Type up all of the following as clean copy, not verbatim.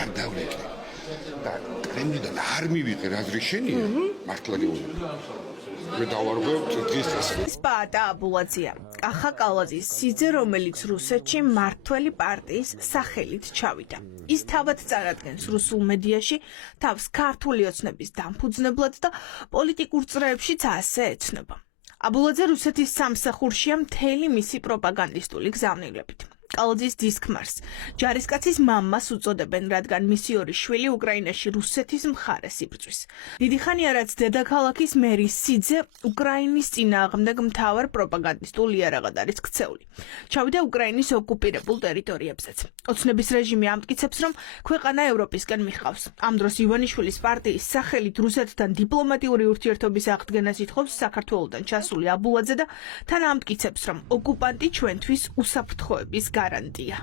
არ დავლეკე და კრემლიდან არ მივიღე რაზრიშენია მართლა გეუბნები მე დავარღვევთ დღეს პაატა აბულაძია კახა კალაძის სიძე, რომელიც რუსეთში მმართველი პარტიის სახელით ჩავიდა. ის თავად წარადგენს რუსულ მედიაში თავს ქართული ოცნების დამფუძნებლად და პოლიტიკურ წრეებშიც ასე ეცნობა. აბულაძე რუსეთის სამსახურშია მთელი მისი პროპაგანდისტული გზავნილებით. კალაძის დისკმარს ჯარისკაცის მამას უწოდებენ, რადგან მისი ორი შვილი უკრაინაში რუსეთის მხარეს იბრძვის. დიდი ხანია, რაც დედაქალაქის მერის სიძე უკრაინის წინააღმდეგ მთავარ პროპაგანდისტულ იარაღად არის ქცეული. ჩავიდა უკრაინის ოკუპირებულ ტერიტორიებზეც. ოცნების რეჟიმი ამტკიცებს, რომ ქვეყანა ევროპისკენ მიჰყავს. ამ დროს ივანიშვილის პარტიის სახელით რუსეთთან დიპლომატიური ურთიერთობის აღდგენას ითხოვს საქართველოდან ჩასული აბულაძე და თან ამტკიცებს, რომ ოკუპანტი ჩვენთვის უსაფრთხოების გარანტია.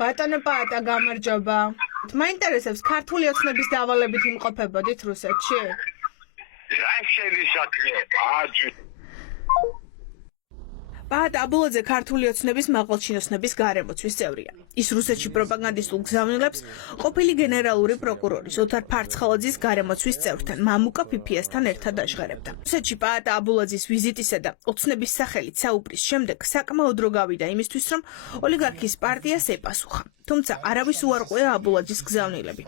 ბატონო პაატა, გამარჯობა. მაინტერესებს ქართული ოცნების დავალებით იმყოფებოდით რუსეთში? პაატა აბულაძე ქართული ოცნების მაღალჩინოსნების გარემოცვის წევრია. ის რუსეთში პროპაგანდისტულ გზავნილებს ყოფილი გენერალური პროკურორის ოთარ ფარცხალაძის გარემოცვის წევრთან მამუკა ფიფიასთან ერთად აშღერებდა. რუსეთში პაატა აბულაძის ვიზიტისა და ოცნების სახელით საუბრის შემდეგ საკმაოდ დრო გავიდა იმისთვის, რომ ოლიგარქის პარტიას ეპასუხა. თუმცა არავის უარყვია აბულაძის გზავნილები.